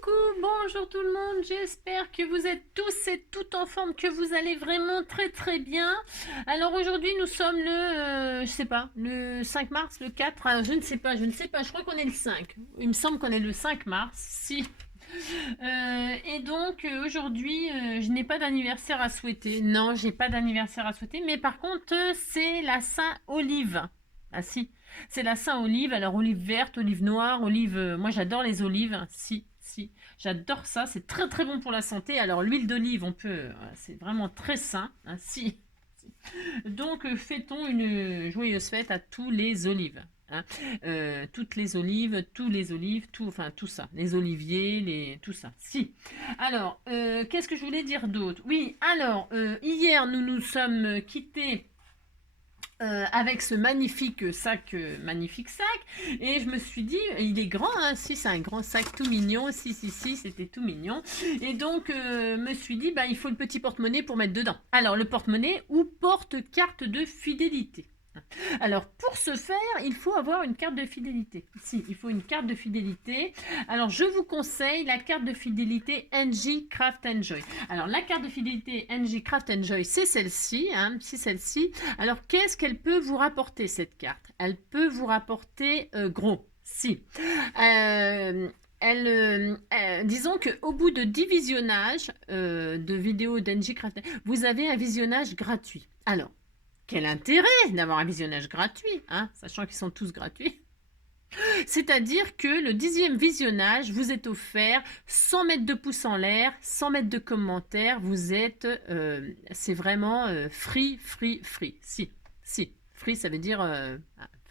Coucou, bonjour tout le monde, j'espère que vous êtes tous et toutes en forme, que vous allez vraiment très bien. Alors aujourd'hui nous sommes le, je sais pas, le 5 mars, le 4, je ne sais pas, je crois qu'on est le 5. Il me semble qu'on est le 5 mars, si. Et donc aujourd'hui je n'ai pas d'anniversaire à souhaiter, non j'ai pas d'anniversaire à souhaiter, mais par contre c'est la Saint-Olive. Ah si, c'est la Saint-Olive, alors olive verte, olive noire, olive... moi j'adore les olives, si, j'adore ça, c'est très bon pour la santé. Alors l'huile d'olive, on peut... c'est vraiment très sain, hein, si. Donc fêtons une joyeuse fête à tous les olives. Hein. Toutes les olives, tous les olives, tout, enfin tout ça, les oliviers, tout ça. Si. Alors, qu'est-ce que je voulais dire d'autre? Oui, alors, hier nous nous sommes quittés avec ce magnifique sac, et je me suis dit, il est grand, hein, si c'est un grand sac tout mignon, si, c'était tout mignon, et donc me suis dit, bah, il faut le petit porte-monnaie pour mettre dedans. Alors le porte-monnaie ou porte-carte de fidélité. Alors, pour ce faire, il faut avoir une carte de fidélité. Si, il faut une carte de fidélité. Alors, je vous conseille la carte de fidélité NJ Craft Enjoy. Alors, la carte de fidélité NJ Craft Enjoy, c'est celle-ci. Hein, c'est celle-ci. Alors, qu'est-ce qu'elle peut vous rapporter, cette carte? Elle peut vous rapporter gros. Si. Disons qu'au bout de 10 visionnages de vidéos d'NJ Craft, vous avez un visionnage gratuit. Alors, quel intérêt d'avoir un visionnage gratuit, hein, sachant qu'ils sont tous gratuits. C'est-à-dire que le 10e visionnage vous est offert sans mettre de pouce en l'air, sans mettre de commentaires. Vous êtes, c'est vraiment free. Si, free ça veut dire,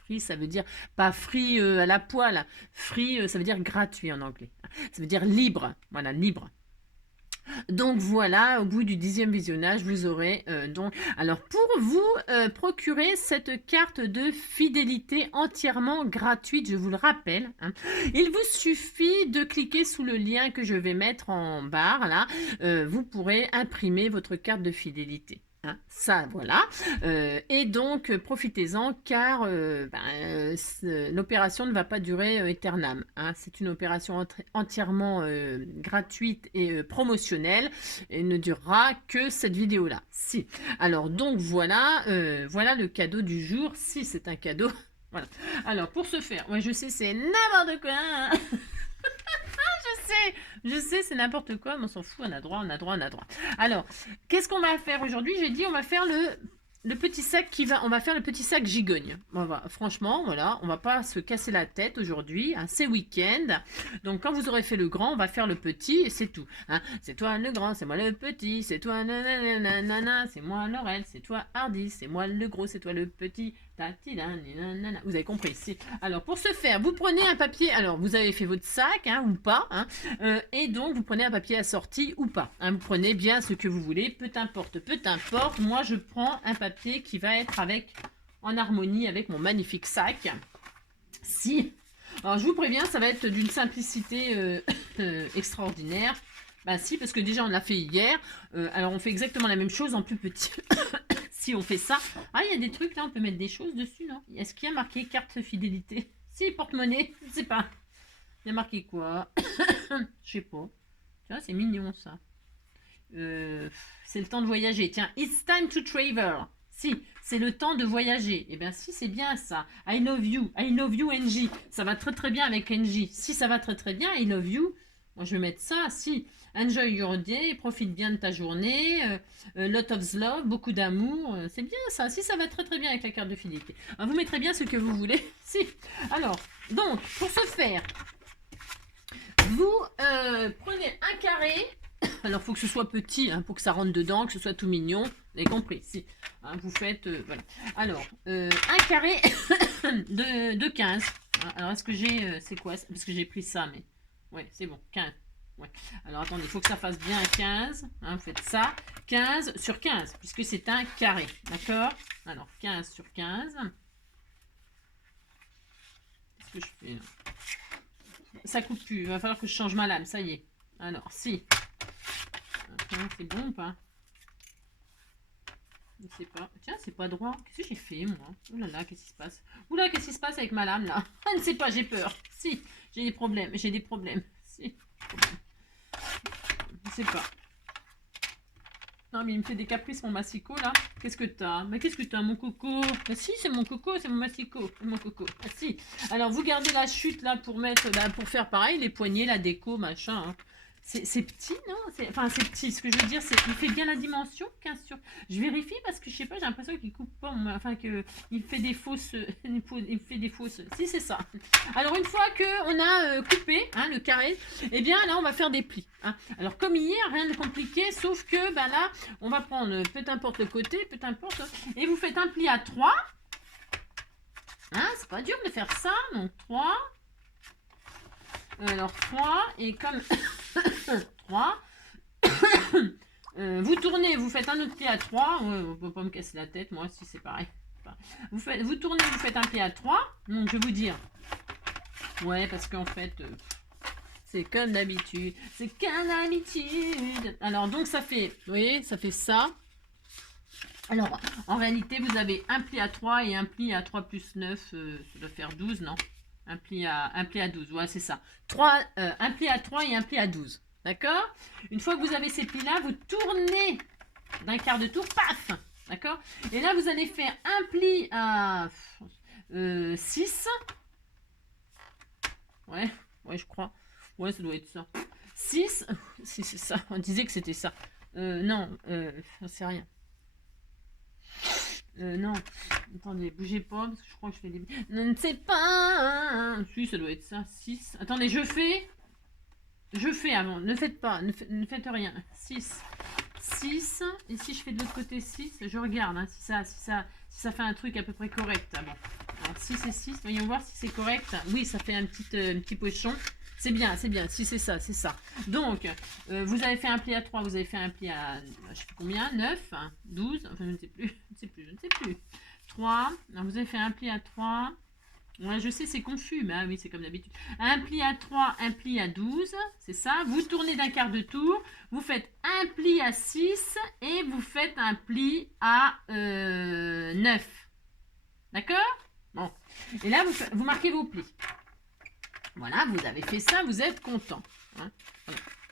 free ça veut dire pas free à la poêle. Free ça veut dire gratuit en anglais. Ça veut dire libre, voilà, libre. Donc voilà, au bout du 10e visionnage, vous aurez donc... Alors pour vous procurer cette carte de fidélité entièrement gratuite, je vous le rappelle, hein, il vous suffit de cliquer sous le lien que je vais mettre en barre, là, vous pourrez imprimer votre carte de fidélité. Hein, ça voilà, et donc profitez-en car l'opération ne va pas durer éternam, hein. C'est une opération entièrement gratuite et promotionnelle et ne durera que cette vidéo là. Si, alors donc voilà, voilà le cadeau du jour, si c'est un cadeau. Voilà, alors pour ce faire, ouais je sais c'est n'importe quoi, hein. Je sais, c'est n'importe quoi, mais on s'en fout, on a droit. Alors, qu'est-ce qu'on va faire aujourd'hui? J'ai dit, on va faire le petit sac on va faire le petit sac gigogne. Franchement, voilà, on va pas se casser la tête aujourd'hui, hein, c'est week-end. Donc, quand vous aurez fait le grand, on va faire le petit et c'est tout. Hein. C'est toi le grand, c'est moi le petit, c'est toi nanana, c'est moi Laurel, c'est toi Hardy, c'est moi le gros, c'est toi le petit. Vous avez compris. Alors, pour ce faire, vous prenez un papier. Alors, vous avez fait votre sac, hein, ou pas. Hein, et donc, vous prenez un papier assorti ou pas. Hein, vous prenez bien ce que vous voulez. Peu importe. Moi, je prends un papier qui va être en harmonie avec mon magnifique sac. Si. Alors, je vous préviens, ça va être d'une simplicité extraordinaire. Bah si, parce que déjà, on l'a fait hier. Alors, on fait exactement la même chose en plus petit. Si on fait ça, ah il y a des trucs là, on peut mettre des choses dessus, non? Est-ce qu'il y a marqué carte fidélité? Si, porte-monnaie, je sais pas. Il y a marqué quoi? Je sais pas. Tu vois, c'est mignon ça. C'est le temps de voyager. Tiens, it's time to travel. Si, c'est le temps de voyager. Eh bien, si, c'est bien ça. I love you NJ. Ça va très bien avec NJ. Si ça va très bien, I love you. Moi, je vais mettre ça. Si, enjoy your day, profite bien de ta journée. Lot of love, beaucoup d'amour. C'est bien ça. Si, ça va très bien avec la carte de fidélité. Alors, vous mettrez bien ce que vous voulez. Si. Alors, donc, pour ce faire, vous prenez un carré. Alors, il faut que ce soit petit, hein, pour que ça rentre dedans, que ce soit tout mignon. Vous avez compris, si. Hein, vous faites, voilà. Alors, un carré de 15. Alors, est-ce que j'ai... c'est quoi? Parce que j'ai pris ça, mais... Ouais, c'est bon, 15. Ouais. Alors, attendez, il faut que ça fasse bien 15. Hein, vous faites ça. 15 sur 15, puisque c'est un carré. D'accord? Alors, 15 sur 15. Qu'est-ce que je fais là? Ça coupe plus. Il va falloir que je change ma lame. Ça y est. Alors, si. C'est bon ou pas? Je sais pas. Tiens, c'est pas droit. Qu'est-ce que j'ai fait, moi? Oh là là, qu'est-ce qui se passe? Oula, qu'est-ce qui se passe avec ma lame, là? Je ne sais pas, j'ai peur. Si, j'ai des problèmes. Si. sais pas. Non, mais il me fait des caprices, mon massicot, là. Qu'est-ce que t'as? Mais qu'est-ce que t'as, mon coco? Ah si, c'est mon coco, c'est mon massicot. Mon coco. Ah si. Alors, vous gardez la chute, là, pour mettre, bah, pour faire pareil, les poignets, la déco, machin. Hein. C'est petit, non? Enfin, c'est petit. Ce que je veux dire, c'est qu'il fait bien la dimension, 15 sur... Je vérifie parce que, je sais pas, j'ai l'impression qu'il coupe pas, enfin, qu'il fait des fausses... il fait des fausses... Si, c'est ça. Alors, une fois qu'on a coupé, hein, le carré, eh bien, là, on va faire des plis. Hein. Alors, comme hier, rien de compliqué, sauf que, ben là, on va prendre peu importe le côté, peu importe, et vous faites un pli à 3. Hein, c'est pas dur de faire ça, donc 3. Alors 3, et comme 3, vous tournez, vous faites un autre pli à 3, on peut pas me casser la tête, moi si c'est pareil. Vous tournez, vous faites un pli à 3, donc je vais vous dire, ouais, parce qu'en fait, c'est comme d'habitude, c'est comme d'habitude. Alors donc ça fait, vous voyez, ça fait ça. Alors, en réalité, vous avez un pli à 3 et un pli à 3 plus 9, ça doit faire 12, non? Un pli à 12, ouais, c'est ça. Un pli à 3 et un pli à 12. D'accord? Une fois que vous avez ces plis-là, vous tournez d'un quart de tour, paf! D'accord? Et là, vous allez faire un pli à 6. Ouais, je crois. Ouais, ça doit être ça. 6. Si c'est ça, on disait que c'était ça. Non, c'est rien. Non, attendez, bougez pas, parce que je crois que je fais des... Je ne sais pas. Si, ça doit être ça, 6. Attendez, je fais avant, ne faites pas, ne faites rien. 6. 6, et si je fais de l'autre côté 6, je regarde, hein, si ça fait un truc à peu près correct. Ah bon. Alors 6 et 6, voyons voir si c'est correct. Oui, ça fait un petit pochon. C'est bien, si c'est ça, c'est ça. Donc, vous avez fait un pli à 3, vous avez fait un pli à, je sais plus combien, 9, 12, enfin je ne sais plus, 3, alors vous avez fait un pli à 3, ouais, je sais, c'est confus, mais ah oui, c'est comme d'habitude. Un pli à 3, un pli à 12, c'est ça. Vous tournez d'un quart de tour, vous faites un pli à 6 et vous faites un pli à 9. D'accord? Bon. Et là, vous marquez vos plis. Voilà, vous avez fait ça, vous êtes content. Hein,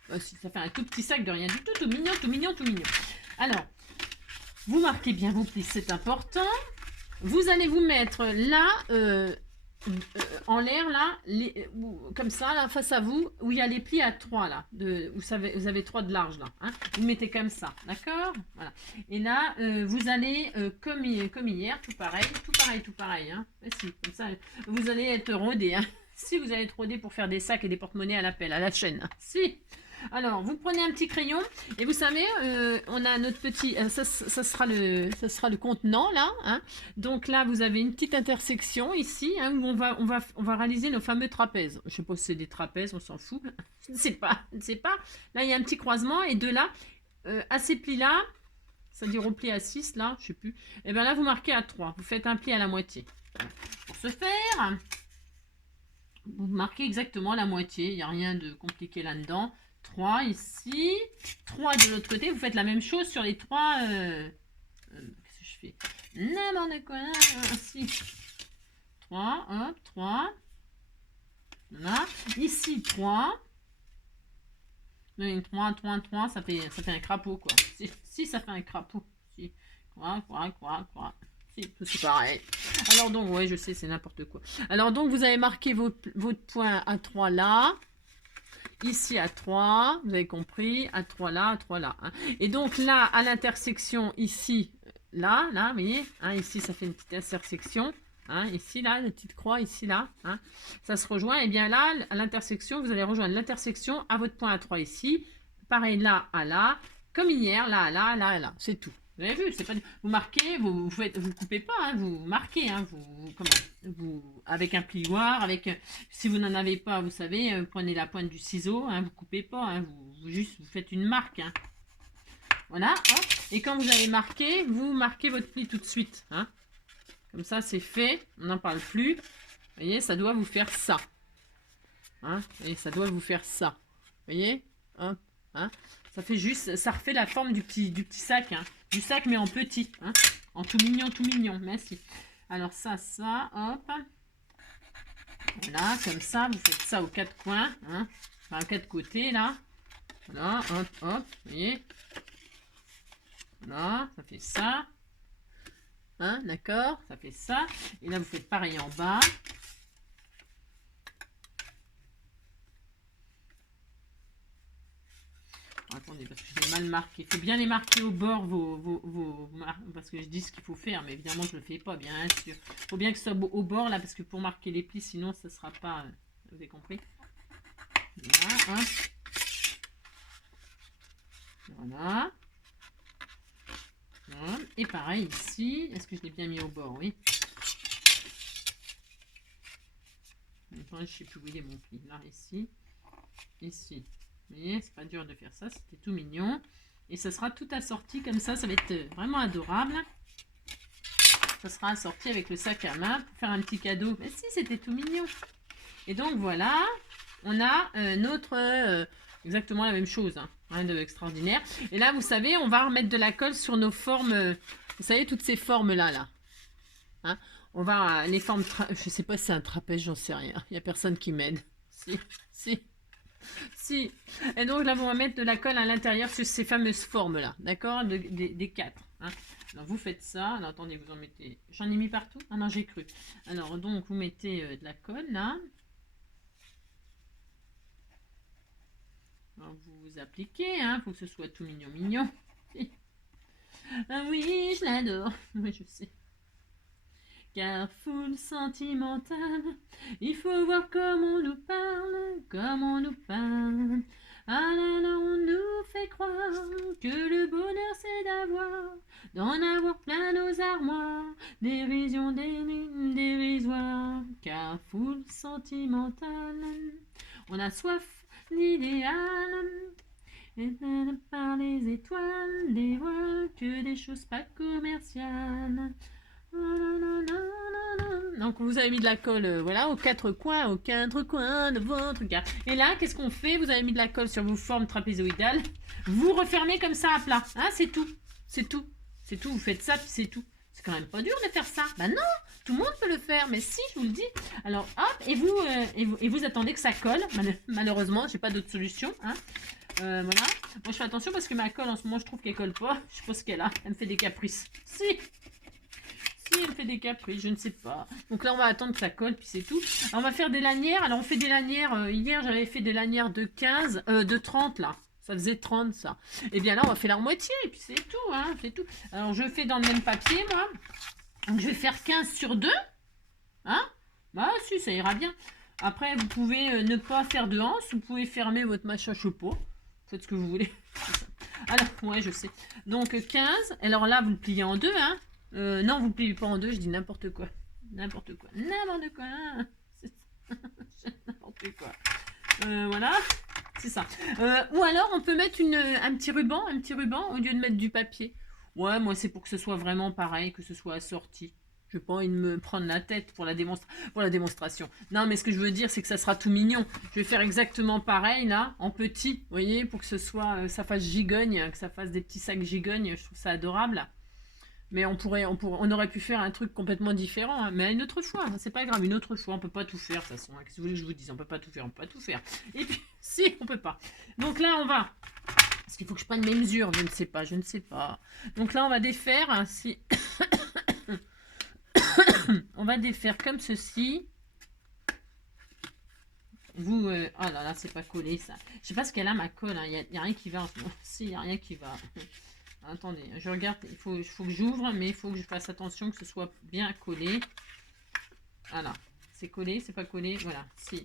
voilà. Ça fait un tout petit sac de rien du tout, tout mignon, tout mignon, tout mignon. Alors, vous marquez bien vos plis, c'est important. Vous allez vous mettre là, en l'air, là, comme ça, là, face à vous, où il y a les plis à 3, là. Vous avez 3 de large, là. Hein, vous mettez comme ça, d'accord? Voilà. Et là, vous allez, comme hier, tout pareil. Hein. Si, comme ça, vous allez être rodé, hein. Si vous allez être rodé pour faire des sacs et des porte-monnaies à l'appel, à la chaîne. Si. Alors, vous prenez un petit crayon et vous savez, on a notre petit, ça sera le contenant là. Hein. Donc là, vous avez une petite intersection ici hein, où on va réaliser nos fameux trapèzes. Je sais pas si c'est des trapèzes, on s'en fout. Je ne sais pas. Là, il y a un petit croisement et de là, à ces plis là, c'est-à-dire au pli à 6 là, je sais plus. Et bien là, vous marquez à 3. Vous faites un pli à la moitié. Pour ce faire, vous marquez exactement la moitié. Il n'y a rien de compliqué là-dedans. 3 ici, 3 de l'autre côté. Vous faites la même chose sur les 3. Qu'est-ce que je fais? N'importe quoi. Ici. 3, hop, 3. Voilà. Ici, 3. 3, ça fait un crapaud, quoi. Si, ça fait un crapaud. Si. Quoi. Si, c'est pareil. Alors donc, ouais, je sais, c'est n'importe quoi. Alors donc, vous avez marqué votre point à 3 là. Ici à 3, vous avez compris, à 3 là, hein. Et donc là, à l'intersection, ici, là, vous voyez, hein, ici ça fait une petite intersection, hein, ici là, la petite croix, ici là, hein, ça se rejoint, et bien là, à l'intersection, vous allez rejoindre l'intersection à votre point à 3 ici, pareil là à là, comme hier, là, c'est tout. Vous avez vu, c'est pas vous marquez, vous coupez pas, hein, vous marquez, hein, vous avec un plioir, si vous n'en avez pas, vous savez, prenez la pointe du ciseau, hein, vous coupez pas, hein, vous faites une marque, hein. Voilà, hop, et quand vous avez marqué, vous marquez votre pli tout de suite, hein. Comme ça, c'est fait, on n'en parle plus. Vous voyez, ça doit vous faire ça, hein, et ça doit vous faire ça. Vous voyez, hop, hein. Ça fait juste, ça refait la forme du petit sac, hein. Du sac mais en petit, hein. En tout mignon, merci. Alors ça, hop. Voilà, comme ça, vous faites ça aux 4 coins, hein. Enfin, aux 4 côtés, là. Voilà, hop, hop, vous voyez. Voilà, ça fait ça. Hein, d'accord, ça fait ça. Et là, vous faites pareil en bas. Attendez, parce que j'ai mal marqué. Il faut bien les marquer au bord, parce que je dis ce qu'il faut faire, mais évidemment, je ne le fais pas, bien sûr. Il faut bien que ce soit au bord, là, parce que pour marquer les plis, sinon, ça ne sera pas... vous avez compris? Voilà, hein. Voilà. Voilà. Et pareil ici. Est-ce que je l'ai bien mis au bord? Oui. Enfin, je ne sais plus où il est mon pli. Là, ici. Ici. Vous voyez, c'est pas dur de faire ça. C'était tout mignon. Et ça sera tout assorti comme ça. Ça va être vraiment adorable. Ça sera assorti avec le sac à main pour faire un petit cadeau. Mais si, c'était tout mignon. Et donc, voilà. On a notre... exactement la même chose. Hein. Rien d'extraordinaire. Et là, vous savez, on va remettre de la colle sur nos formes. Vous savez, toutes ces formes-là. Là. Hein, on va... les formes... Je sais pas si c'est un trapèze, j'en sais rien. Il n'y a personne qui m'aide. Si, si. Si. Et donc là, on va mettre de la colle à l'intérieur sur ces fameuses formes-là. D'accord? Des quatre. Hein. Alors, vous faites ça. Alors, attendez, vous en mettez... J'en ai mis partout? Ah non, j'ai cru. Alors, donc, vous mettez de la colle, là. Alors, vous appliquez, hein. Faut que ce soit tout mignon, mignon. Ah oui, je l'adore. Oui, je sais. Car foule sentimentale, il faut voir comment on nous parle, comment on nous parle. Ah là là, on nous fait croire que le bonheur c'est d'en avoir plein nos armoires, des visions dérisoires. Car foule sentimentale, on a soif d'idéal, et par les étoiles, des voiles, que des choses pas commerciales. Donc vous avez mis de la colle voilà, aux quatre coins de votre carte. Et là, qu'est-ce qu'on fait? Vous avez mis de la colle sur vos formes trapézoïdales. Vous refermez comme ça à plat. Hein, c'est tout. C'est tout. C'est tout. Vous faites ça, puis c'est tout. C'est quand même pas dur de faire ça. Bah non, tout le monde peut le faire. Mais si, je vous le dis. Alors, hop, et vous attendez que ça colle. Malheureusement, j'ai pas d'autre solution. Hein. Voilà. Moi, je fais attention parce que ma colle, en ce moment, je trouve qu'elle colle pas. Je sais pas ce qu'elle a. Elle me fait des caprices. Si elle fait des caprices, je ne sais pas. Donc là, on va attendre que ça colle, puis c'est tout. Alors, on va faire des lanières. Alors, on fait des lanières. Hier, j'avais fait des lanières de 15, de 30, là. Ça faisait 30, ça. Et bien là, on va faire la moitié, et puis c'est tout, hein, c'est tout. Alors, je fais dans le même papier, moi. Donc, je vais faire 15 sur 2. Hein? Bah, si, ça ira bien. Après, vous pouvez ne pas faire de anse. Vous pouvez fermer votre machin chapeau. Faites ce que vous voulez. Alors, ouais, je sais. Donc, 15. Alors là, vous le pliez en deux, hein. Non, vous ne pliez pas en deux, je dis n'importe quoi. N'importe quoi. N'importe quoi. N'importe quoi. Voilà. C'est ça. Ou alors, on peut mettre un petit ruban au lieu de mettre du papier. Ouais, moi, c'est pour que ce soit vraiment pareil, que ce soit assorti. Je n'ai pas envie de me prendre la tête pour la démonstration. Non, mais ce que je veux dire, c'est que ça sera tout mignon. Je vais faire exactement pareil, là, en petit, vous voyez, pour que ce soit, ça fasse gigogne, que ça fasse des petits sacs gigognes. Je trouve ça adorable. Mais on aurait pu faire un truc complètement différent, hein. Mais une autre fois, hein, c'est pas grave, une autre fois, on peut pas tout faire, de toute façon. Hein. Qu'est-ce que vous voulez que je vous dise? On peut pas tout faire, on peut pas tout faire. Et puis, si, on peut pas. Donc là, on va... Parce qu'il faut que je prenne mes mesures, je ne sais pas. Donc là, on va défaire, hein, si... on va défaire comme ceci. Vous... oh là là, c'est pas collé, ça. Je sais pas ce qu'elle a, ma colle, hein. Il y a rien qui va en ce moment. Si, il y a rien qui va... Attendez, je regarde, il faut que j'ouvre, mais il faut que je fasse attention que ce soit bien collé. Voilà, c'est collé, c'est pas collé, voilà, si.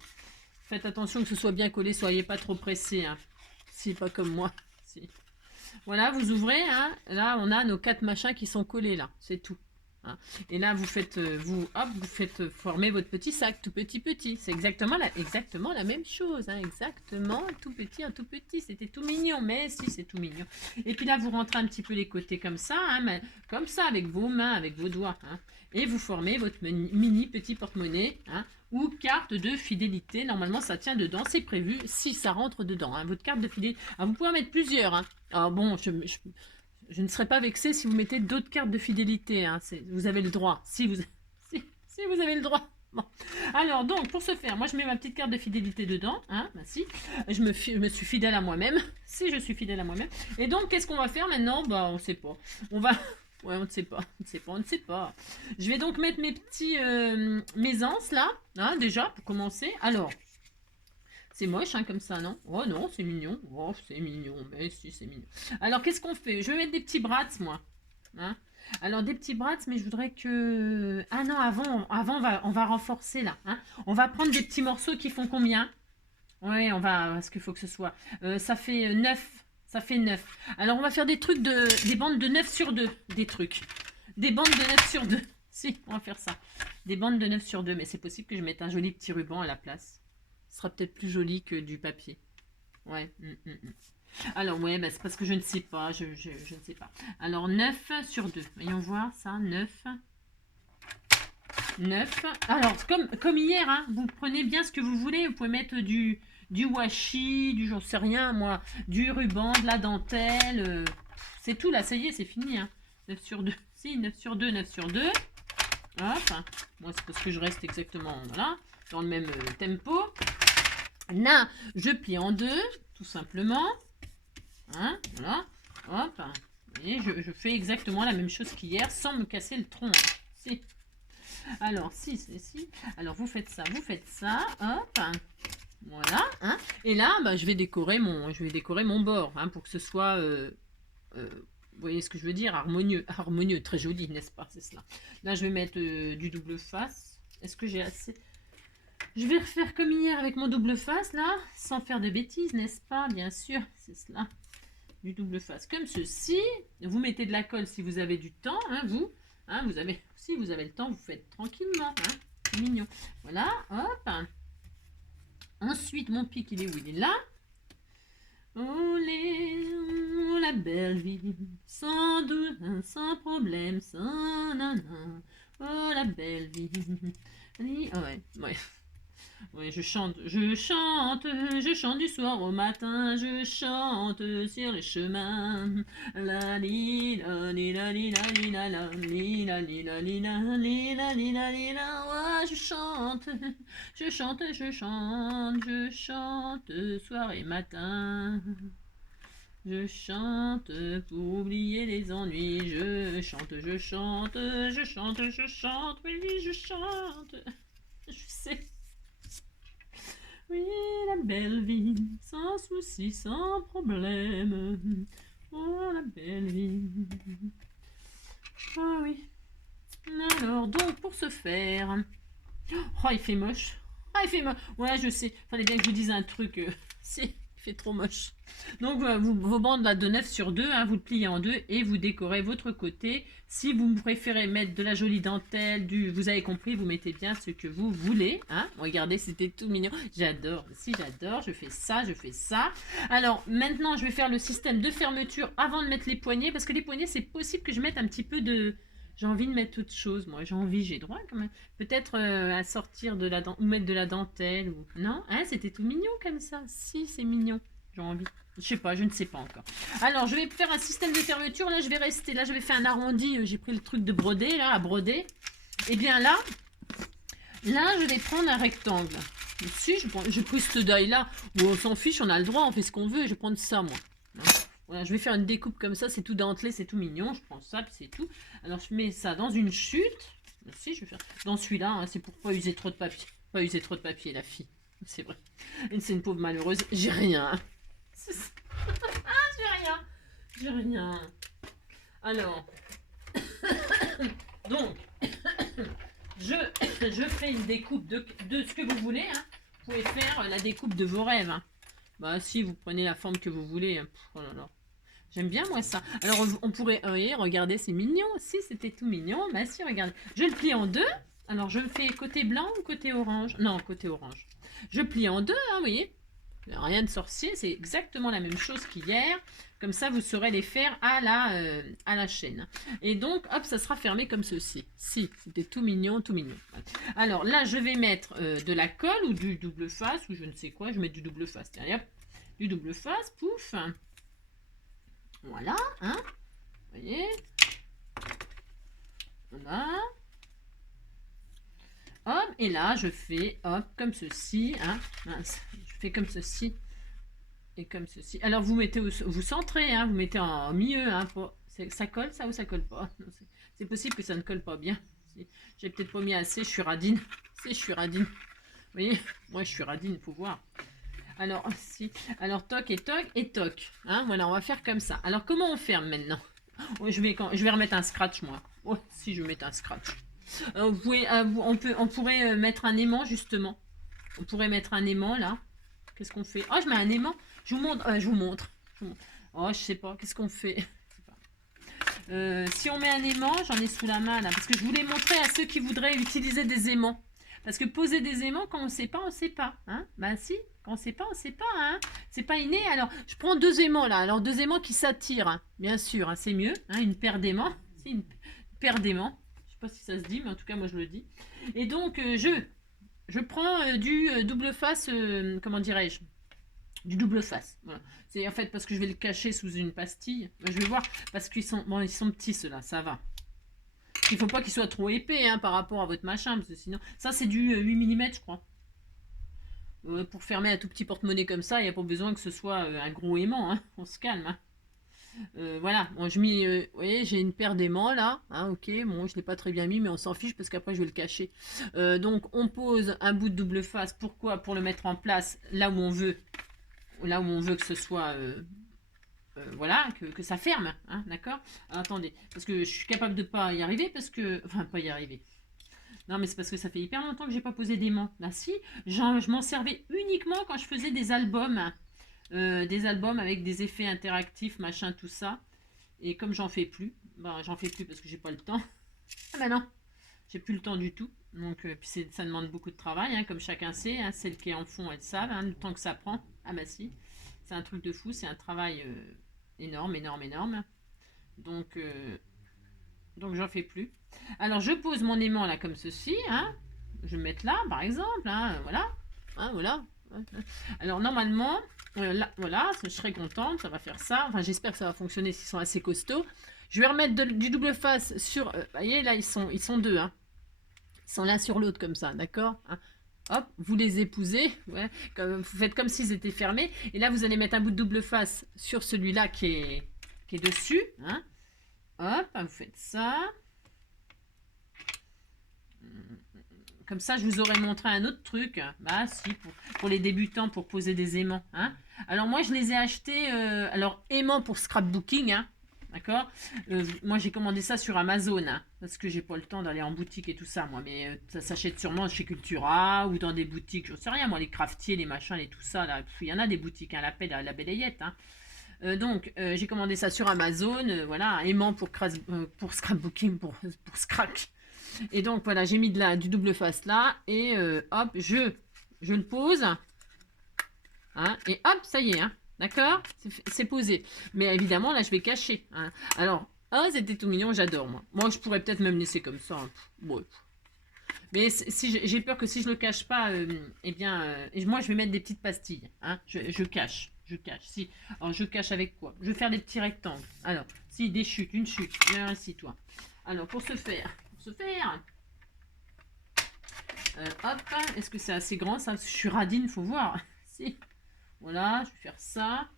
Faites attention que ce soit bien collé, soyez pas trop pressés, hein. Si, pas comme moi, si. Voilà, vous ouvrez, hein. Là, on a nos 4 machins qui sont collés, là, c'est tout. Hein. Et là, vous faites former votre petit sac, tout petit. C'est exactement la même chose. Hein, exactement, tout petit, un tout petit. C'était tout mignon, mais si, c'est tout mignon. Et puis là, vous rentrez un petit peu les côtés comme ça, hein, comme ça, avec vos mains, avec vos doigts. Hein, et vous formez votre mini petit porte-monnaie, hein, ou carte de fidélité. Normalement, ça tient dedans, c'est prévu, si ça rentre dedans. Hein, votre carte de fidélité. Alors, vous pouvez en mettre plusieurs. Hein. Alors bon, je ne serais pas vexée si vous mettez d'autres cartes de fidélité. Hein. Vous avez le droit. Si vous avez le droit. Bon. Alors, donc, pour ce faire, moi, je mets ma petite carte de fidélité dedans. Hein, bah, si. Je me suis fidèle à moi-même. Si, je suis fidèle à moi-même. Et donc, qu'est-ce qu'on va faire maintenant? Bah, on ne sait pas. On va... Ouais, on ne sait pas. On ne sait pas. On ne sait pas. Je vais donc mettre mes petits... mes anses, là. Hein, déjà, pour commencer. Alors... C'est moche, hein, comme ça, non? Oh non, c'est mignon. Oh, c'est mignon. Mais si, c'est mignon. Alors, qu'est-ce qu'on fait? Je vais mettre des petits brats, moi. Hein? Alors, des petits brats, mais je voudrais que... Ah non, avant on va renforcer, là. Hein? On va prendre des petits morceaux qui font combien? Oui, on va... Parce qu'il faut que ce soit... ça fait 9. Ça fait 9. Alors, on va faire des trucs de... Des bandes de 9 sur 2. Des trucs. Des bandes de 9 sur 2. Si, on va faire ça. Des bandes de 9 sur 2. Mais c'est possible que je mette un joli petit ruban à la place. Ce sera peut-être plus joli que du papier. Ouais. Alors, ouais, bah, c'est parce que je ne sais pas. Je ne sais pas. Alors, 9 sur 2. Voyons voir ça. 9. 9. Alors, comme hier, hein, vous prenez bien ce que vous voulez. Vous pouvez mettre du washi, j'en sais rien, moi. Du ruban, de la dentelle. C'est tout, là. Ça y est, c'est fini. Hein. 9 sur 2. Si, 9 sur 2, 9 sur 2. Hop. Moi, c'est parce que je reste exactement, voilà, dans le même tempo. Là, je plie en deux, tout simplement. Hein, voilà. Hop. Vous voyez, je fais exactement la même chose qu'hier, sans me casser le tronc. Si. Alors, si, c'est si. Alors, vous faites ça, hop. Voilà. Hein. Et là, bah, je vais décorer mon bord, hein, pour que ce soit... vous voyez ce que je veux dire? Harmonieux. Harmonieux, très joli, n'est-ce pas? C'est cela. Là, je vais mettre du double face. Est-ce que j'ai assez... Je vais refaire comme hier avec mon double face, là, sans faire de bêtises, n'est-ce pas? Bien sûr, c'est cela. Du double face, comme ceci. Vous mettez de la colle si vous avez du temps, hein, vous. Hein, si vous avez le temps, vous faites tranquillement. Hein, c'est mignon. Voilà, hop. Ensuite, mon pic, il est où? Il est là. Oh, la belle vie, sans doute, sans problème, sans nanan. Oh, la belle vie. Oh, ouais. Oui, je chante du soir au matin, je chante sur les chemins. La li la li la li la li la la li la li la li la li la li la li la. Ouais, je chante soir et matin. Je chante pour oublier les ennuis. Je chante, oui, je chante. Je sais. Oui, la belle vie, sans souci, sans problème. Oh, la belle vie. Ah oui. Alors, donc, pour ce faire... Oh, il fait moche. Ah, il fait moche. Ouais, je sais. Fallait bien que je vous dise un truc. Si, il fait trop moche. Donc, vos bandes là, de 9 sur 2, hein, vous le pliez en deux et vous décorez votre côté. Si vous préférez mettre de la jolie dentelle, vous avez compris, vous mettez bien ce que vous voulez. Hein. Regardez, c'était tout mignon. J'adore. Si, j'adore. Je fais ça, je fais ça. Alors, maintenant, je vais faire le système de fermeture avant de mettre les poignets. Parce que les poignets, c'est possible que je mette un petit peu de... J'ai envie de mettre autre chose, moi. J'ai droit quand même. Peut-être à sortir de la ou mettre de la dentelle. Ou... Non, hein, c'était tout mignon comme ça. Si, c'est mignon. J'ai envie. Je sais pas, je ne sais pas encore. Alors, je vais faire un système de fermeture. Là, je vais rester. Là, je vais faire un arrondi. J'ai pris le truc de broder, là, à broder. Et bien là, je vais prendre un rectangle. Si, j'ai pris ce daille-là. Où on s'en fiche, on a le droit, on fait ce qu'on veut. Je vais prendre ça, moi. Voilà, je vais faire une découpe comme ça. C'est tout dentelé, c'est tout mignon. Je prends ça, puis c'est tout. Alors, je mets ça dans une chute. Si, je vais faire dans celui-là. Hein, c'est pour pas user trop de papier. Pas user trop de papier, la fille. C'est vrai. C'est une pauvre malheureuse. J'ai rien. J'ai rien. Alors, donc, je fais une découpe de ce que vous voulez. Hein. Vous pouvez faire la découpe de vos rêves. Hein. Bah, si vous prenez la forme que vous voulez. Hein. Oh là là. J'aime bien moi ça. Alors, on pourrait, voyez, regardez, c'est mignon. Si, c'était tout mignon. Bah si, regardez. Je le plie en deux. Alors, je le fais côté blanc ou côté orange? Non, côté orange. Je plie en deux, hein, vous voyez. Rien de sorcier, c'est exactement la même chose qu'hier. Comme ça, vous saurez les faire à la chaîne. Et donc, hop, ça sera fermé comme ceci. Si, c'était tout mignon, tout mignon. Alors là, je vais mettre de la colle ou du double face ou je ne sais quoi. Je mets du double face. Allez, hop, du double face, pouf. Voilà, hein. Vous voyez. Voilà. Hop, et là, je fais, hop, comme ceci, hein, mince, je fais comme ceci, et comme ceci. Alors, vous mettez, vous centrez, hein, vous mettez en milieu, hein, ça colle, ça, ou ça colle pas? C'est possible que ça ne colle pas bien. J'ai peut-être pas mis assez, je suis radine. Je suis radine. Vous voyez, moi, je suis radine, faut voir. Alors, si, alors, toc et toc et toc, hein, voilà, on va faire comme ça. Alors, comment on ferme maintenant? Oh, je vais remettre un scratch, moi. Oh, si je vais mettre un scratch. On pourrait mettre un aimant, justement. On pourrait mettre un aimant, là. Qu'est-ce qu'on fait? Oh, je mets un aimant. Je vous montre. Je vous montre. Oh, je sais pas. Qu'est-ce qu'on fait? Si on met un aimant, j'en ai sous la main, là. Parce que je voulais montrer à ceux qui voudraient utiliser des aimants. Parce que poser des aimants, quand on ne sait pas, on ne sait pas. Hein, bah si, quand on ne sait pas, on ne sait pas. Hein, c'est pas inné. Alors, je prends 2 aimants, là. Alors, 2 aimants qui s'attirent. Hein, bien sûr, hein, c'est mieux. Hein, une paire d'aimants. C'est une paire d'aimants. Je sais pas si ça se dit, mais en tout cas, moi, je le dis. Et donc, je prends du double face, comment dirais-je, du double face. Voilà. C'est en fait parce que je vais le cacher sous une pastille. Je vais voir, parce qu'ils sont, bon, ils sont petits ceux-là, ça va. Il faut pas qu'ils soient trop épais, hein, par rapport à votre machin, parce que sinon, ça c'est du 8 mm, je crois. Pour fermer un tout petit porte-monnaie comme ça, il n'y a pas besoin que ce soit un gros aimant, hein. On se calme. Hein. Voilà, bon, vous voyez, j'ai une paire d'aimants là, hein, ok, bon, je l'ai pas très bien mis, mais on s'en fiche parce qu'après je vais le cacher. Donc on pose un bout de double face, pourquoi? Pour le mettre en place là où on veut que ce soit, voilà, que ça ferme, hein, d'accord? Attendez, parce que je suis capable de pas y arriver, enfin pas y arriver. Non, mais c'est parce que ça fait hyper longtemps que j'ai pas posé d'aimants. Là, si, je m'en servais uniquement quand je faisais des albums. Des albums avec des effets interactifs, machin, tout ça. Et comme j'en fais plus, j'en fais plus parce que j'ai pas le temps. Ah bah non, j'ai plus le temps du tout. Donc puis ça demande beaucoup de travail, hein, comme chacun sait. Hein, celles qui est en fond, elles savent, hein, le temps que ça prend. Ah bah si, c'est un truc de fou, c'est un travail énorme, énorme, énorme. Donc, j'en fais plus. Alors je pose mon aimant là comme ceci, hein. Je vais me mettre là, par exemple, hein, voilà. Hein, voilà. Alors normalement, là, voilà, je serai contente, ça va faire ça. Enfin, j'espère que ça va fonctionner s'ils sont assez costauds. Je vais remettre du double face sur. Vous voyez, là, ils sont deux. Hein. Ils sont l'un sur l'autre comme ça, d'accord, hein. Hop, vous les épousez. Ouais, vous faites comme s'ils étaient fermés. Et là, vous allez mettre un bout de double face sur celui-là qui est dessus. Hein. Hop, vous faites ça. Comme ça, je vous aurais montré un autre truc. Bah si, pour les débutants, pour poser des aimants. Hein. Alors moi, je les ai achetés, alors aimants pour scrapbooking, hein. D'accord. Moi, j'ai commandé ça sur Amazon, hein, parce que j'ai pas le temps d'aller en boutique et tout ça, moi. Mais ça s'achète sûrement chez Cultura ou dans des boutiques, je sais rien, moi, les craftiers, les machins et tout ça. Là, il y en a des boutiques, hein, la Belle Hein. Donc, j'ai commandé ça sur Amazon, voilà, un aimant pour scrapbooking, pour scratch. Et donc, voilà, j'ai mis du double face là, et hop, je le pose, hein, et hop, ça y est, hein, d'accord, c'est posé. Mais évidemment, là, je vais cacher. Hein. Alors, c'était tout mignon, j'adore, moi. Moi, je pourrais peut-être même laisser comme ça. Hein. Ouais. Mais si j'ai peur que si je le cache pas, eh bien, moi, je vais mettre des petites pastilles. Hein, je cache. Je cache. Si. Alors, je cache avec quoi? Je vais faire des petits rectangles. Alors, si, des chutes, une chute. Viens ici, toi. Alors, pour ce faire, hop, est-ce que c'est assez grand ça? Parce que je suis radine, faut voir. Si. Voilà, je vais faire ça.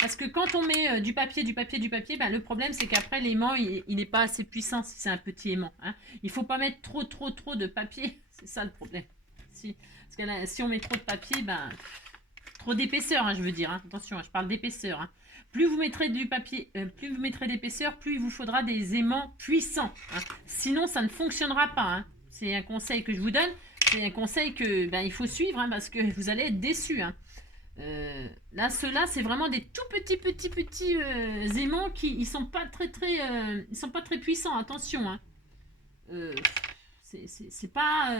Parce que quand on met du papier, ben, le problème c'est qu'après l'aimant il n'est pas assez puissant si c'est un petit aimant. Hein. Il ne faut pas mettre trop de papier, c'est ça le problème. Parce que là, si on met trop de papier, ben, trop d'épaisseur, hein, je veux dire. Hein. Attention, je parle d'épaisseur. Hein. Plus vous mettrez du papier, plus vous mettrez d'épaisseur, plus il vous faudra des aimants puissants. Hein. Sinon, ça ne fonctionnera pas. Hein. C'est un conseil que je vous donne. C'est un conseil que il faut suivre hein, parce que vous allez être déçus. Hein. Là, ceux-là, c'est vraiment des tout petits aimants qui ils sont pas ils sont pas très puissants. Attention. Hein. C'est pas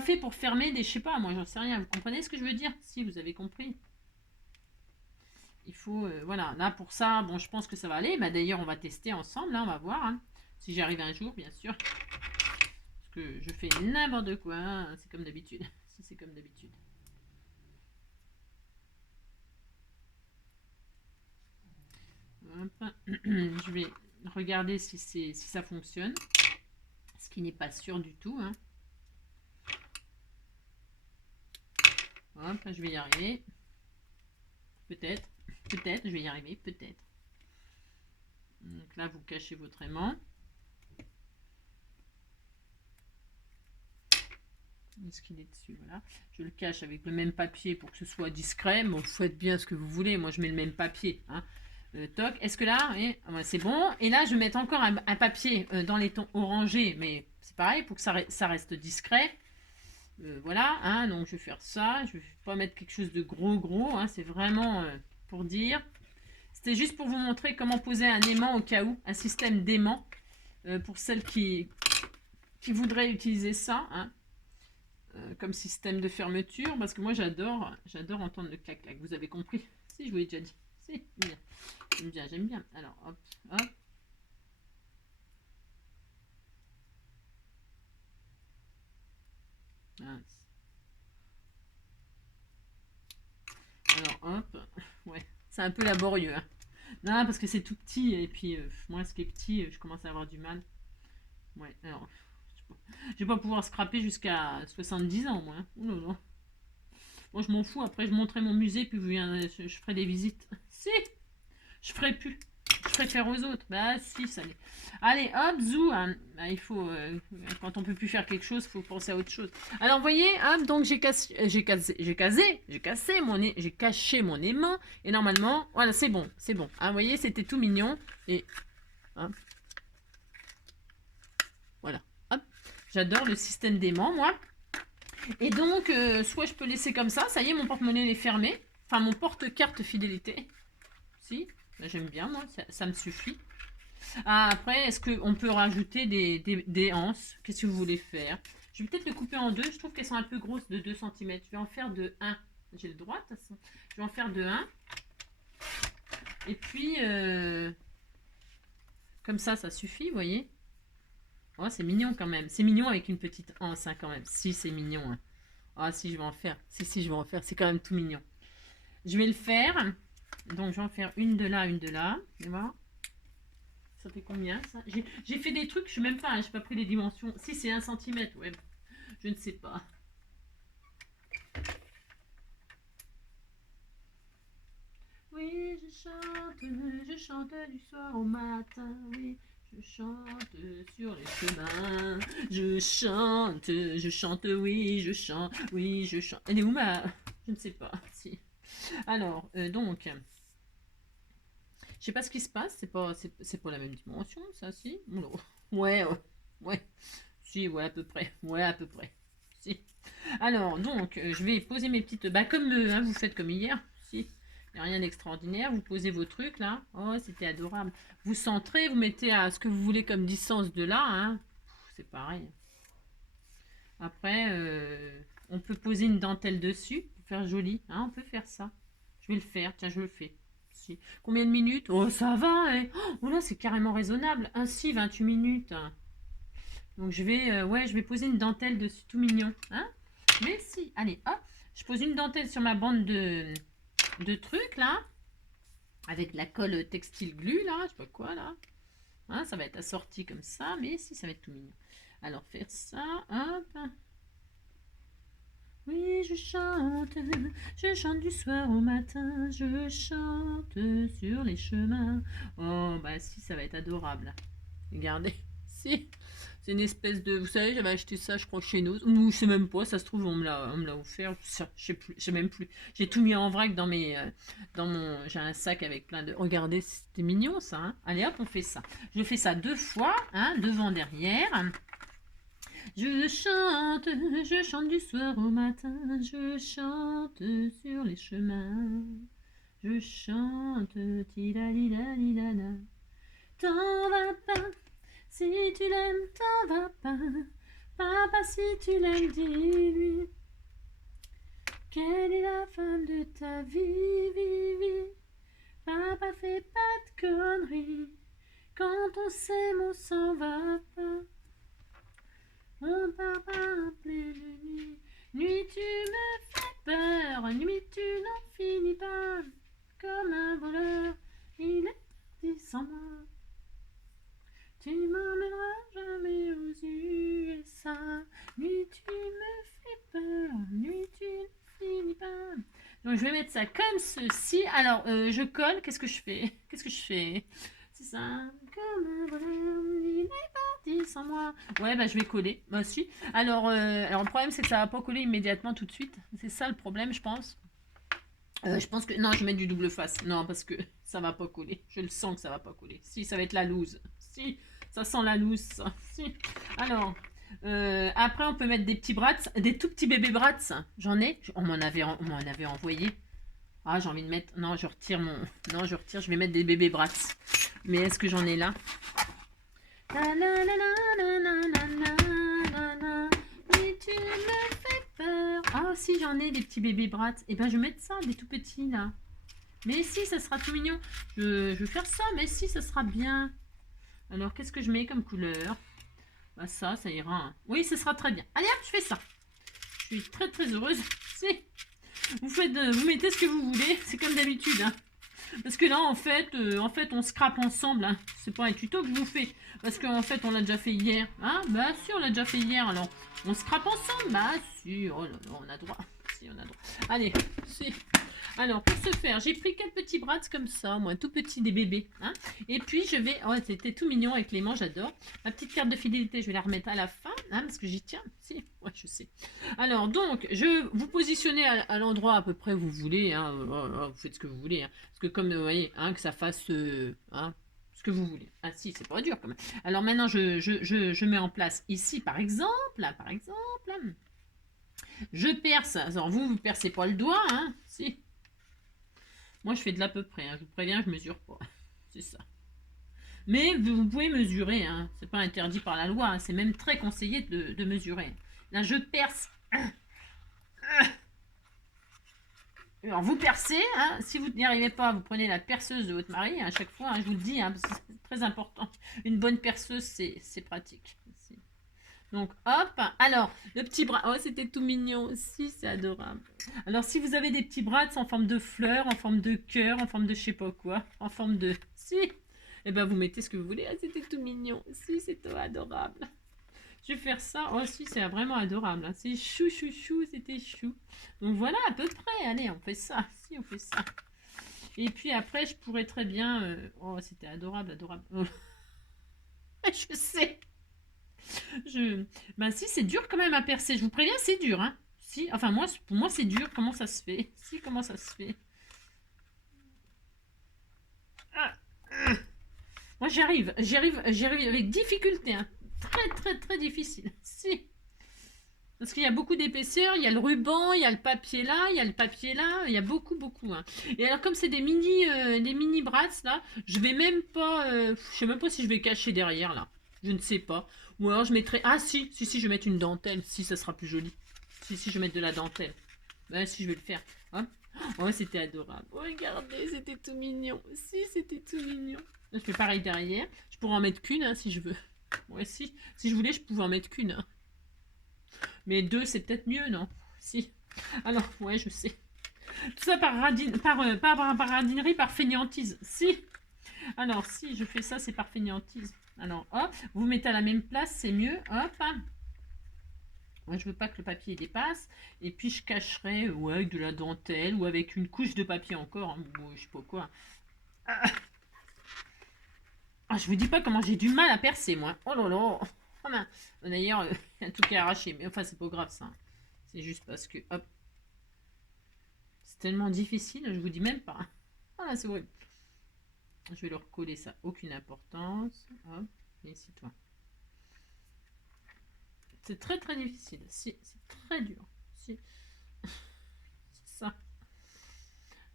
fait pour fermer des, je sais pas, moi j'en sais rien. Vous comprenez ce que je veux dire? Si, vous avez compris. Il faut, voilà, là pour ça, bon, je pense que ça va aller. Bah, d'ailleurs, on va tester ensemble, là, on va voir. Hein, si j'y arrive un jour, bien sûr. Parce que je fais n'importe quoi, hein, c'est comme d'habitude. C'est comme d'habitude. Hop. Je vais Regardez si ça fonctionne. Ce qui n'est pas sûr du tout. Hein. Hop, je vais y arriver. Peut-être. Peut-être, je vais y arriver. Peut-être. Donc là, vous cachez votre aimant. Est-ce qu'il est dessus? Voilà. Je le cache avec le même papier pour que ce soit discret. Bon, vous faites bien ce que vous voulez. Moi, je mets le même papier. Hein. Toc. Est-ce que là, c'est bon. Et là, je vais mettre encore un papier dans les tons orangés. Mais c'est pareil pour que ça reste discret. Voilà. Hein, donc, je vais faire ça. Je ne vais pas mettre quelque chose de gros. Hein, c'est vraiment pour dire. C'était juste pour vous montrer comment poser un aimant au cas où. Un système d'aimant. Pour celles qui voudraient utiliser ça. Hein. Comme système de fermeture, parce que moi j'adore entendre le clac-clac, vous avez compris? Si, je vous l'ai déjà dit. Si, bien. J'aime bien. Alors, hop. Alors, hop. Ouais, c'est un peu laborieux. Hein. Non, parce que c'est tout petit, et puis moi, ce qui est petit, je commence à avoir du mal. Ouais, alors, je vais pas pouvoir scraper jusqu'à 70 ans, moi. Hein. Moi, je m'en fous. Après, je montrerai mon musée, puis je ferai des visites. Si, je ferai plus. Je préfère aux autres. Bah, si, ça l'est. Allez, hop, zou. Hein. Bah, il faut, quand on peut plus faire quelque chose, il faut penser à autre chose. Alors, vous voyez, hop, donc j'ai caché mon aimant. Et normalement, voilà, c'est bon. Hein, vous voyez, c'était tout mignon. Et, hop. Voilà. Hop. J'adore le système d'aimant, moi. Et donc, soit je peux laisser comme ça y est, mon porte-monnaie est fermé. Enfin, mon porte-carte fidélité. Si, j'aime bien, moi, ça me suffit. Ah, après, est-ce qu'on peut rajouter des anses? Qu'est-ce que vous voulez faire? Je vais peut-être le couper en deux. Je trouve qu'elles sont un peu grosses de 2 cm. Je vais en faire de 1. J'ai le droit, de toute façon. Je vais en faire de 1. Et puis, comme ça suffit, vous voyez. Oh, c'est mignon quand même. C'est mignon avec une petite anse, hein, quand même. Si, c'est mignon. Hein. Ah, si, je vais en faire. Si, je vais en faire. C'est quand même tout mignon. Je vais le faire. Donc, je vais en faire une de là, une de là. Et voilà. Ça fait combien, ça? J'ai fait des trucs, je sais même pas, hein, j'ai pas pris les dimensions. Si, c'est 1 cm, ouais. Je ne sais pas. Oui, je chante du soir au matin, oui. Je chante sur les chemins. Je chante, oui, je chante. Elle est où ma... Je ne sais pas, si. Alors, donc... Je sais pas ce qui se passe, c'est pas la même dimension, ça, si. Ouais. Si, ouais, à peu près. Si. Alors, donc, je vais poser mes petites... Bah, comme hein, vous faites comme hier. Si. Il n'y a rien d'extraordinaire. Vous posez vos trucs, là. Oh, c'était adorable. Vous centrez, vous mettez à ce que vous voulez comme distance de là. Hein. C'est pareil. Après, on peut poser une dentelle dessus pour faire joli. Hein, on peut faire ça. Je vais le faire. Tiens, je le fais. Si. Combien de minutes? Oh, ça va. Hein. Oh là, c'est carrément raisonnable. Ainsi, 28 minutes. Donc, je vais poser une dentelle dessus. Tout mignon. Hein. Mais si. Allez, hop. Je pose une dentelle sur ma bande de trucs, là. Avec la colle textile glue, là. Je sais pas quoi, là. Hein, ça va être assorti comme ça. Mais si, ça va être tout mignon. Alors, faire ça. Hop. Oui, je chante du soir au matin, je chante sur les chemins. Oh, bah si, ça va être adorable. Regardez, si, c'est une espèce de... Vous savez, j'avais acheté ça, je crois, chez nous. Ou je sais même pas, ça se trouve, on me l'a offert. Ça, je sais même plus. J'ai tout mis en vrac dans mon... J'ai un sac avec plein de... Regardez, c'était mignon, ça. Hein. Allez, hop, on fait ça. Je fais ça 2 fois, hein, devant, derrière. Je chante du soir au matin, je chante sur les chemins. Je chante, tilalilala. T'en vas pas, si tu l'aimes, t'en vas pas. Papa, si tu l'aimes, dis-lui. Quelle est la femme de ta vie, vie. Papa, fais pas de conneries. Quand on s'aime, on s'en va pas. On part pas en pleine nuit. Nuit, tu me fais peur. Nuit, tu n'en finis pas. Comme un voleur, il est parti sans moi. Donc je vais mettre ça comme ceci. Alors je colle. Qu'est-ce que je fais? Qu'est-ce que je fais? C'est ça. Comme un voleur, il est parti sans moi. Ouais, bah je vais coller. Bah si. Alors le problème c'est que ça va pas coller immédiatement tout de suite. C'est ça le problème, je pense. Je pense que non, je vais mettre du double face. Non, parce que ça va pas coller. Je le sens que ça va pas coller. Si, ça va être la loose. Si, ça sent la loose. Ça. Si. Alors, après, on peut mettre des petits brats, des tout petits bébés brats. J'en ai. On m'en avait envoyé. Ah, j'ai envie de mettre. Non, je retire mon. Non, je retire. Je vais mettre des bébés brats. Mais est-ce que j'en ai là? Mais tu me fais peur. Ah, si, j'en ai des petits bébés brats. Et ben, je vais mettre ça, des tout petits là. Mais si, ça sera tout mignon. Je vais faire ça, mais si, ça sera bien. Alors, qu'est-ce que je mets comme couleur? Bah ça ira. Hein. Oui, ce sera très bien. Allez hop, je fais ça. Je suis très très heureuse. Si. Vous mettez ce que vous voulez. C'est comme d'habitude. Hein. Parce que là, en fait, on scrape ensemble. Hein. C'est pas un tuto que je vous fais. Parce qu'en fait, on l'a déjà fait hier. Hein, bah si, on l'a déjà fait hier. Alors, on scrape ensemble. Bah si, oh là là, on a droit. Si, on a droit. Allez, si. Alors, pour ce faire, j'ai pris 4 petits brats comme ça, moi, tout petits des bébés. Hein. Et puis, je vais... Oh, c'était tout mignon avec les mains, j'adore. Ma petite carte de fidélité, je vais la remettre à la fin, hein, parce que j'y tiens. Si, ouais, je sais. Alors, donc, je vous positionnez à l'endroit à peu près où vous voulez. Hein, vous faites ce que vous voulez. Hein, parce que comme, vous voyez, hein, que ça fasse... hein, ce que vous voulez. Ah si, c'est pas dur quand même. Alors maintenant, je mets en place ici, par exemple, je perce. Alors, vous percez pas le doigt, hein, si. Moi, je fais de l'à peu près. Hein. Je vous préviens, je mesure pas. C'est ça. Mais vous pouvez mesurer. Hein. C'est pas interdit par la loi. Hein. C'est même très conseillé de mesurer. Là, je perce. Alors, vous percez. Hein. Si vous n'y arrivez pas, vous prenez la perceuse de votre mari. Hein, à chaque fois, hein, je vous le dis. Hein, parce que c'est très important. Une bonne perceuse, c'est pratique. Donc, hop. Alors, le petit bras. Oh, c'était tout mignon aussi. C'est adorable. Alors, si vous avez des petits bras en forme de fleurs, en forme de cœur, en forme de je sais pas quoi, en forme de... Si. Eh ben, vous mettez ce que vous voulez. Ah, c'était tout mignon. Si, c'est tout adorable. Je vais faire ça. Oh, si, c'est vraiment adorable. Hein. C'est chou, chou, chou. C'était chou. Donc, voilà à peu près. Allez, on fait ça. Si, on fait ça. Et puis après, je pourrais très bien... Oh, c'était adorable, adorable. Oh. Je sais. Ben si, c'est dur quand même à percer. Je vous préviens, c'est dur. Hein. Si, enfin, pour moi, c'est dur. Comment ça se fait? Si, comment ça se fait? Moi, j'y arrive avec difficulté. Hein. Très, très, très difficile. Si. Parce qu'il y a beaucoup d'épaisseur, il y a le ruban, il y a le papier là, il y a le papier là, il y a beaucoup, beaucoup. Hein. Et alors, comme c'est des mini brats là, je vais même pas, je sais même pas si je vais cacher derrière là. Je ne sais pas. Ou alors je mettrai, ah si, je vais mettre une dentelle, si ça sera plus joli. Si, je vais mettre de la dentelle. Ben si, je vais le faire. Hein. Oh, c'était adorable. Oh, regardez, c'était tout mignon. Si, c'était tout mignon. Je fais pareil derrière. Je pourrais en mettre qu'une hein, si je veux. Ouais, si je voulais, je pouvais en mettre qu'une. Hein. Mais 2, c'est peut-être mieux, non? Si. Alors, ouais, je sais. Tout ça par radinerie, par fainéantise. Si. Alors, si je fais ça, c'est par fainéantise. Alors, hop, vous mettez à la même place, c'est mieux. Hop. Moi, je veux pas que le papier dépasse. Et puis, je cacherai ouais, avec de la dentelle ou avec une couche de papier encore. Hein, ou je sais pas quoi. Ah, je vous dis pas comment j'ai du mal à percer, moi. Oh là là. Oh, d'ailleurs, il y a tout qui est arraché. Mais enfin, c'est pas grave, ça. C'est juste parce que, hop. C'est tellement difficile, je vous dis même pas. Ah, c'est horrible. Je vais leur recoller ça. Aucune importance. Hop. Et ici, toi. C'est très, très difficile. Si, c'est très dur. Si. C'est ça.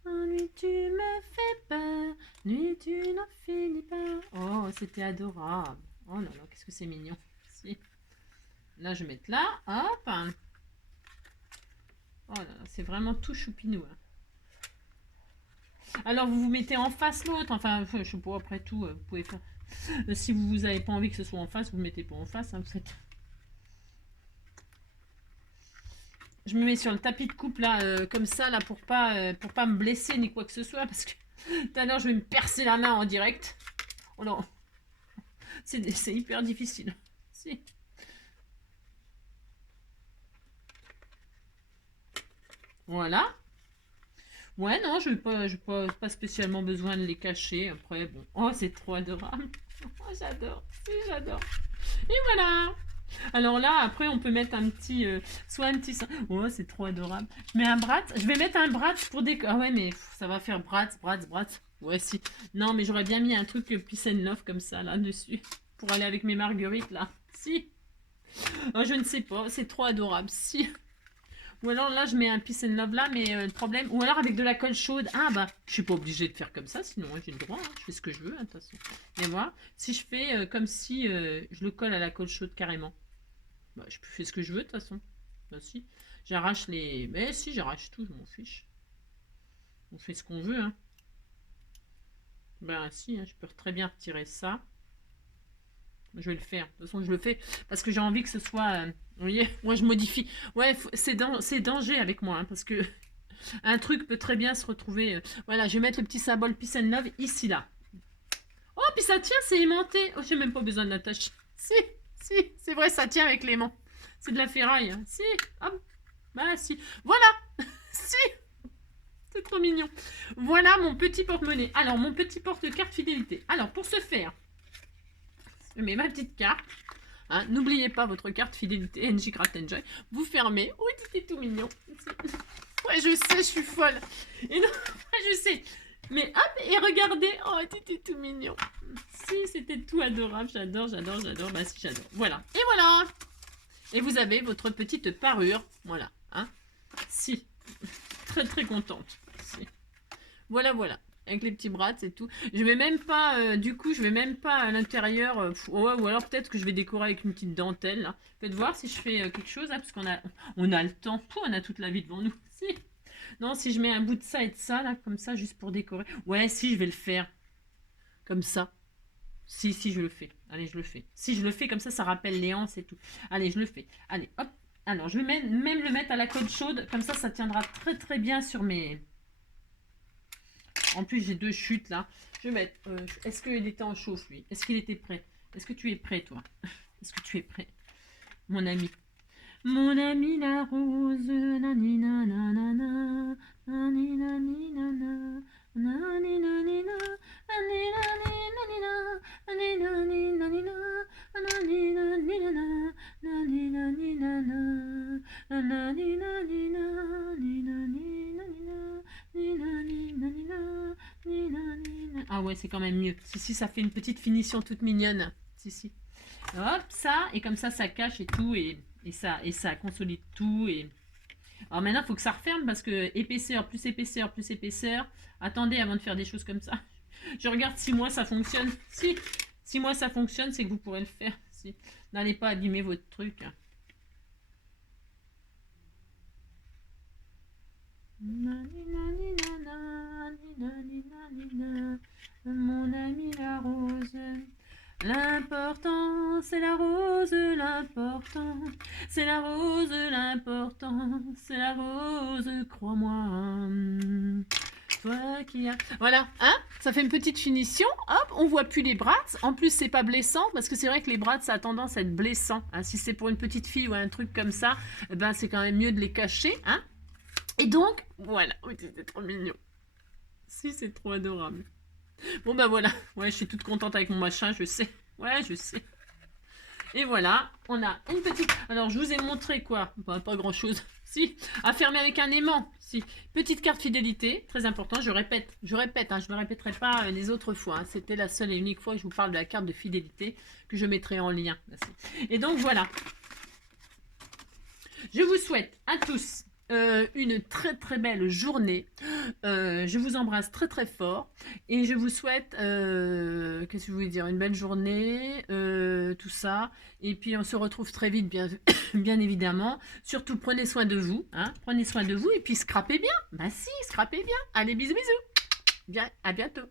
Nuit, tu me fais peur. Nuit, tu n'en finis pas. Oh, c'était adorable. Oh là là, qu'est-ce que c'est mignon. Si. Là, je vais mettre là. Hop. Oh là là, c'est vraiment tout choupinou. Hein. Alors, vous vous mettez en face l'autre. Enfin, je sais pas, après tout, vous pouvez faire... si vous n'avez pas envie que ce soit en face, vous ne mettez pas en face. Hein, vous faites... Je me mets sur le tapis de coupe, là, comme ça, là, pour pas me blesser ni quoi que ce soit. Parce que tout à l'heure, je vais me percer la main en direct. Oh non. C'est hyper difficile. Si. Voilà. Ouais, non, je pas spécialement besoin de les cacher. Après, bon. Oh, c'est trop adorable. Oh, j'adore. Si, j'adore. Et voilà. Alors là, après, on peut mettre un petit... soit un petit... Oh, c'est trop adorable. Je mets un brat. Je vais mettre un brat pour décorer. Ah ouais, mais ça va faire brat. Ouais, si. Non, mais j'aurais bien mis un truc peace and love comme ça, là-dessus. Pour aller avec mes marguerites, là. Si. Oh, je ne sais pas. C'est trop adorable. Si. Ou alors là, je mets un peace and love là, mais le problème... Ou alors avec de la colle chaude. Ah bah, je suis pas obligée de faire comme ça, sinon hein, j'ai le droit. Hein, je fais ce que je veux, hein, de toute façon. Et voilà. Si je fais comme si je le colle à la colle chaude carrément. Bah, je fais ce que je veux, de toute façon. Bah si. J'arrache les... Mais si, j'arrache tout, je m'en fiche. On fait ce qu'on veut, hein. Bah si, hein, je peux très bien retirer ça. Je vais le faire. De toute façon, je le fais parce que j'ai envie que ce soit... vous voyez, moi je modifie. Ouais, c'est danger avec moi, hein, parce que un truc peut très bien se retrouver... voilà, je vais mettre le petit symbole Peace and Love ici, là. Oh, puis ça tient, c'est aimanté. Oh, j'ai même pas besoin de l'attache. Si, c'est vrai, ça tient avec l'aimant. C'est de la ferraille. Hein. Si, hop. Bah si. Voilà. Si. C'est trop mignon. Voilà mon petit porte-monnaie. Alors, mon petit porte-carte fidélité. Alors, pour ce faire... je mets ma petite carte. Hein, n'oubliez pas votre carte fidélité NJ Craft Enjoy. Vous fermez. Oui, c'était tout mignon. Ouais, je sais, je suis folle. Et non, je sais. Mais hop, et regardez. Oh, c'était tout mignon. Si, c'était tout adorable. J'adore. Bah si, j'adore. Voilà. Et voilà. Et vous avez votre petite parure. Voilà. Hein. Si. Très contente. Si. Voilà. Avec les petits bras, c'est tout. Je vais même pas, du coup, je vais même pas à l'intérieur. Ouais, ou alors peut-être que je vais décorer avec une petite dentelle. Là. Faites voir si je fais quelque chose, là, parce on a le temps. On a toute la vie devant nous. Si. Non, si je mets un bout de ça et de ça, là, comme ça, juste pour décorer. Ouais, si, je vais le faire. Comme ça. Si, je le fais. Allez, je le fais. Si je le fais comme ça rappelle les hanches et tout. Allez, je le fais. Allez, hop. Alors, je vais même le mettre à la colle chaude. Comme ça tiendra très bien sur mes... En plus, j'ai 2 chutes là. Je vais mettre... est-ce qu'il était en chauffe, lui? Est-ce qu'il était prêt? Est-ce que tu es prêt, toi? Est-ce que tu es prêt? Mon ami. Mon ami la rose, nani nanana, nani nani nana, nani nani na, nani nani nani na, nani nani nani na, nani nani nana, nani nani nana, nani nani na, ni nani nani na, ni nani nani na, ni nani na. Ah ouais, c'est quand même mieux. Si, ça fait une petite finition toute mignonne. Si. Hop, ça, et comme ça cache et tout, et ça consolide tout. Et... alors maintenant, il faut que ça referme parce que épaisseur, plus épaisseur, plus épaisseur. Attendez avant de faire des choses comme ça. Je regarde si moi ça fonctionne. Si moi ça fonctionne, c'est que vous pourrez le faire. Si. N'allez pas abîmer votre truc. Mon ami la rose. L'important, c'est la rose, l'important, c'est la rose, l'important, c'est la rose, crois-moi. Toi qui as... Voilà, hein? Ça fait une petite finition, hop, on voit plus les bras. En plus, c'est pas blessant, parce que c'est vrai que les bras, ça a tendance à être blessant. Hein? Si c'est pour une petite fille ou un truc comme ça, eh ben, c'est quand même mieux de les cacher, hein? Et donc, voilà, oui, c'est trop mignon. Si, c'est trop adorable. Bon ben voilà, ouais, je suis toute contente avec mon machin, je sais. Ouais, je sais. Et voilà, on a une petite... alors, je vous ai montré quoi? Pas grand chose. Si, à fermer avec un aimant. Si, petite carte fidélité, très important. Je répète, hein, je ne le répéterai pas les autres fois. Hein. C'était la seule et unique fois que je vous parle de la carte de fidélité que je mettrai en lien. Et donc voilà. Je vous souhaite à tous une très belle journée. Je vous embrasse très fort et je vous souhaite qu'est-ce que je voulais dire, une belle journée, tout ça, et puis on se retrouve très vite bien évidemment. Surtout prenez soin de vous, hein, prenez soin de vous et puis scrapez bien. Bah si, scrapez bien. Allez, bisous, à bientôt.